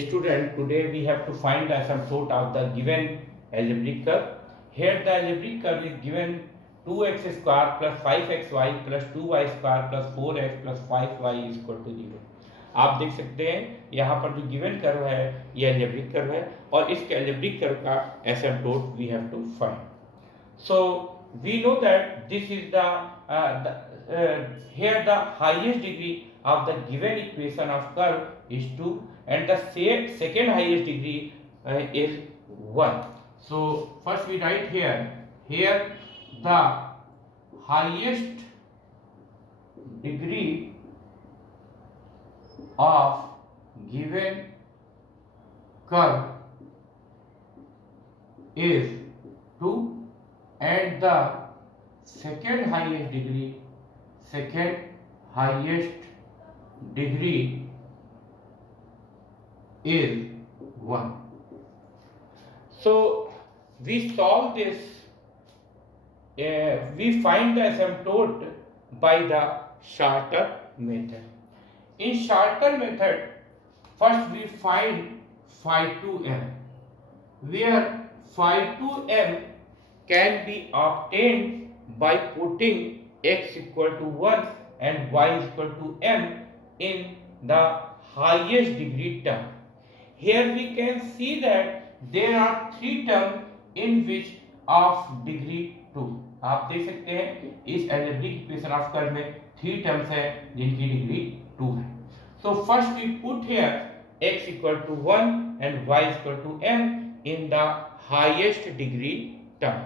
Student, today we have to find the asymptote of the given algebraic curve. Here the algebraic curve is given 2x square plus 5xy plus 2y square plus 4x plus 5y is equal to 0. आप देख सकते हैं यहाँ पर जो given curve है ये algebraic curve है और इसके अलजेब्रिक कर्व का asymptote we have to find. So we know that this is here the highest degree of the given equation of curve is 2 and the second highest degree is 1. So first we write here the highest degree of given curve is 2 and the second highest degree is 1. So we solve this, we find the asymptote by the shorter method. In shorter method, first we find phi 2m, where phi 2m can be obtained by putting x equal to 1 and y equal to m in the highest degree term. Here we can see that there are 3 terms in which of degree 2. आप देख सकते हैं इस algebraic equation of curve में 3 terms है जिनकी degree 2 है. So first we put here x equal to 1 and y equal to m in the highest degree term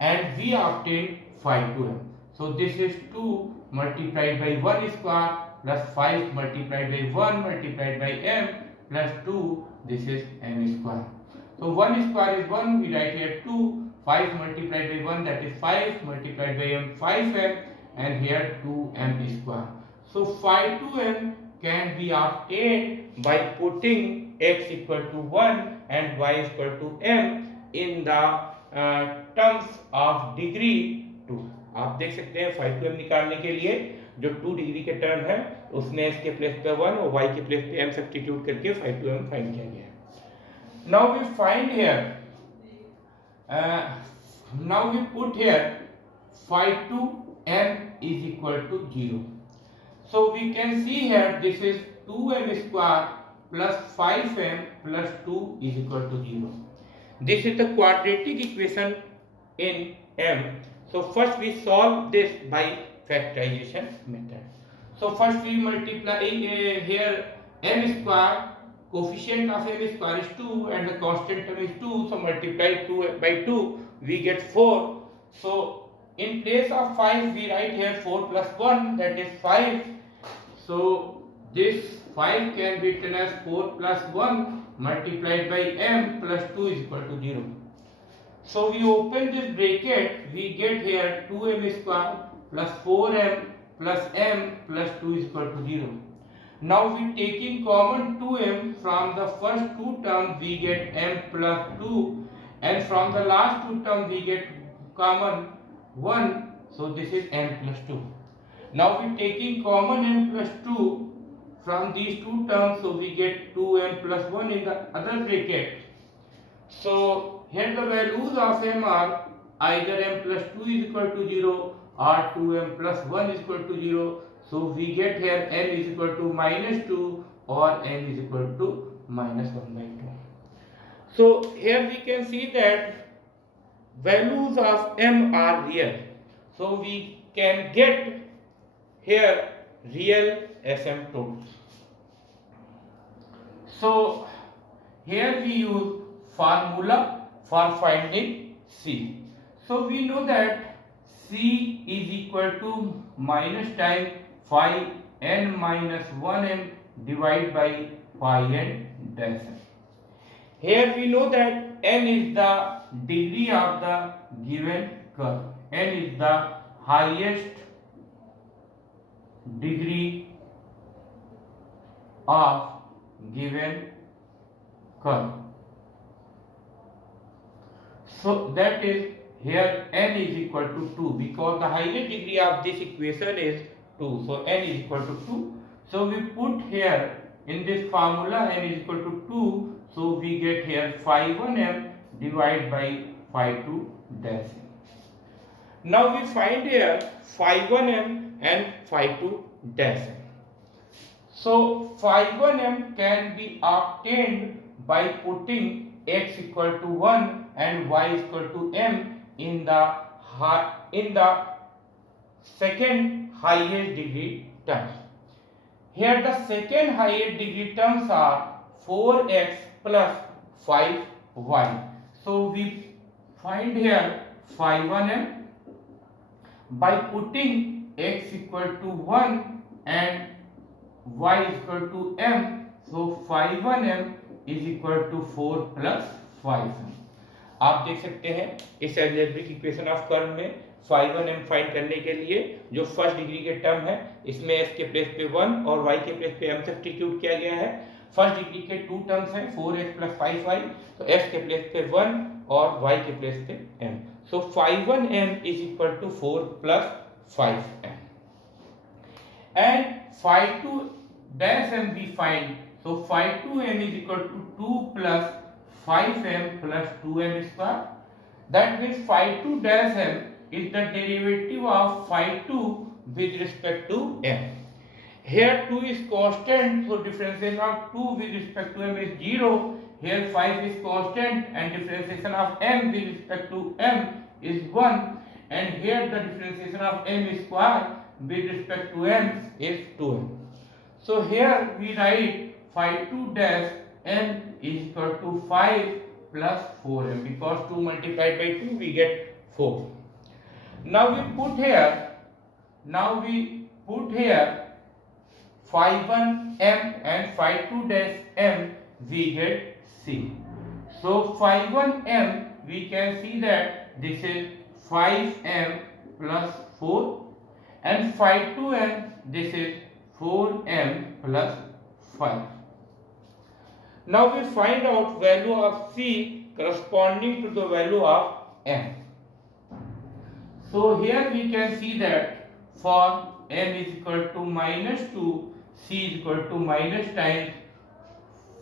and we obtain phi 2m. So this is 2 multiplied by 1 square plus 5 multiplied by 1 multiplied by m plus 2, this is m square. So 1 square is 1, we write here 2, 5 multiplied by 1 that is 5 multiplied by m 5m and here 2m square. So phi 2m can be obtained by putting x equal to 1 and y equal to m in the terms of degree 2. आप देख सकते हैं phi 2m निकालने के लिए जो 2 degree के term है उसने इसके प्लेस पे 1 और y के प्लेस पे m सब्स्टिट्यूट करके phi 2m फाइंड किया गया है. Now we find here, now we put here phi 2m is equal to 0. So we can see here this is 2m square plus 5m plus 2 is equal to 0. This is the quadratic equation in m. So first we solve this by factorization method. So first we multiply here m square, coefficient of m square is 2 and the constant term is 2, so multiply 2 by 2 we get 4. So in place of 5 we write here 4 plus 1 that is 5. So this 5 can be written as 4 plus 1 multiplied by m plus 2 is equal to 0. So we open this bracket, we get here 2m square plus 4m plus m plus 2 is equal to 0. Now we taking common 2m from the first two terms we get m plus 2 and from the last two terms we get common 1, so this is m plus 2. Now we taking common m plus 2 from these two terms, so we get 2m plus 1 in the other bracket. So here the values of m are either m plus 2 is equal to 0 or 2m plus 1 is equal to 0. So we get here m is equal to minus 2 or m is equal to minus 1 by 2. So here we can see that values of m are real. So we can get here real asymptotes. So here we use formula for finding c. So we know that c is equal to minus times phi n minus 1m divided by phi n dash n. Here we know that n is the degree of the given curve. N is the highest degree of given curve. So that is here n is equal to 2 because the highest degree of this equation is 2. So n is equal to 2. So we put here in this formula n is equal to 2, so we get here phi 1m divided by phi 2 dash m. Now we find here phi 1m and phi 2 dash m. So phi 1m can be obtained by putting x equal to 1 and y equal to m in the second highest degree terms. Here the second highest degree terms are 4x plus 5y. So we find here phi 1m by putting x equal to 1 and y is equal to m. So phi 1m is equal to 4 plus 5m. आप देख सकते हैं इस algebraic equation of curve में phi 1m find करने के लिए जो फर्स्ट डिग्री के टर्म है इसमें s के प्लेस पे 1 और y के प्लेस पे m सब्स्टिट्यूट किया गया है। फर्स्ट डिग्री के टू टर्म्स हैं 4x plus 5y, तो s के प्लेस पे 1 और y के प्लेस पे m। So phi 1m is equal to 4 plus 5m and phi 2 dash m we find. So phi 2m is equal to 2 plus 5m plus 2m square. That means phi 2 dash m is the derivative of phi 2 with respect to m. Here 2 is constant, so differentiation of 2 with respect to m is 0. Here 5 is constant and differentiation of m with respect to m is 1. And here the differentiation of m square with respect to m is 2m. So here we write phi 2 dash m is equal to 5 plus 4m, because 2 multiplied by 2 we get 4. Now we put here phi 1 m and phi 2 dash m, we get c. So phi 1 m we can see that this is 5m plus 4 and phi 2 m this is 4m plus 5. Now we find out value of c corresponding to the value of m. So here we can see that for m is equal to -2, c is equal to minus times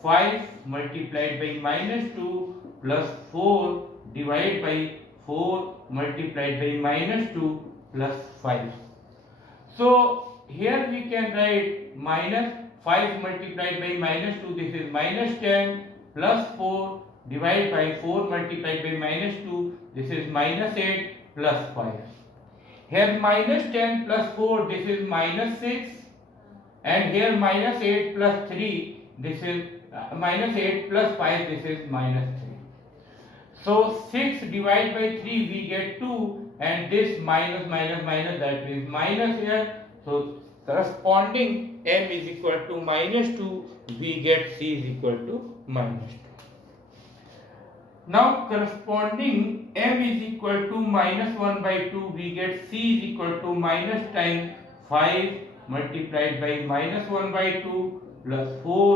5 multiplied by -2 plus 4 divided by 4 multiplied by -2 plus 5. So here we can write minus 5 multiplied by -2, this is -10 plus 4 divided by 4 multiplied by -2, this is -8 plus 5. Here -10 plus 4, this is -6, and here -8 plus 3, this is -8 plus 5, this is -3. So 6 divided by 3 we get 2, and this minus that means minus here. So corresponding m is equal to -2, we get c is equal to -2. Now corresponding m is equal to -1 by 2, we get c is equal to minus times 5 multiplied by -1 by 2 plus 4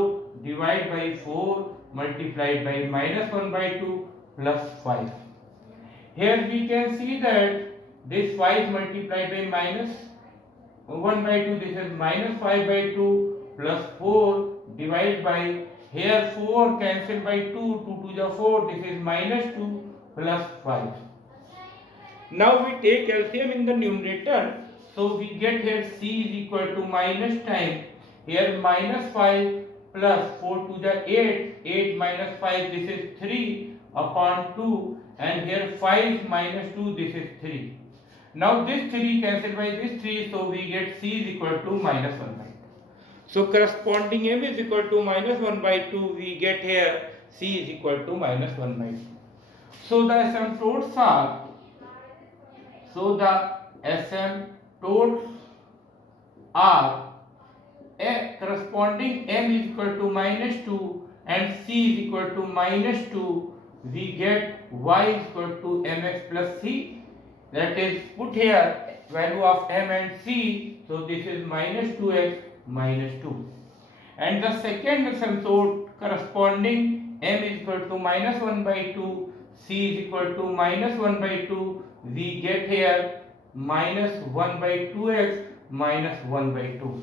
divided by 4 multiplied by -1 by 2 plus 5. Here we can see that this 5 multiplied by -1 by 2, this is -5 by 2 plus 4 divided by, here 4 cancel by 2, 2 to the 4, this is -2 plus 5. Now we take LCM in the numerator, so we get here c is equal to minus times, here -5 plus 4 to the 8, 8 minus 5, this is 3 upon 2, and here 5 minus 2, this is 3. Now this 3 cancel by this 3, so we get c is equal to -1 by 2. So corresponding m is equal to -1 by 2, we get here c is equal to -1 by 2. So the asymptotes are corresponding m is equal to -2 and c is equal to -2, we get y is equal to mx plus c. That is, put here value of m and c, so this is -2x -2. And the second asymptote corresponding m is equal to -1 by 2, c is equal to -1 by 2, we get here -1 by 2x -1 by 2.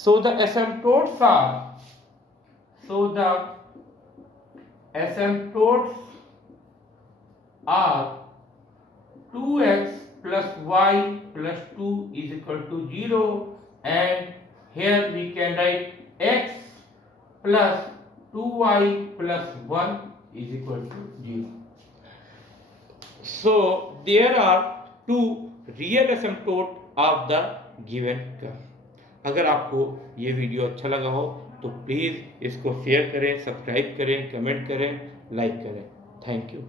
So the asymptotes are 2x plus y plus 2 is equal to 0, and here we can write x plus 2y plus 1 is equal to 0. So there are two real asymptote of the given curve. अगर आपको ये video अच्छा लगा हो तो please इसको share करें, subscribe करें, कमेंट करें, लाइक करें. Thank you.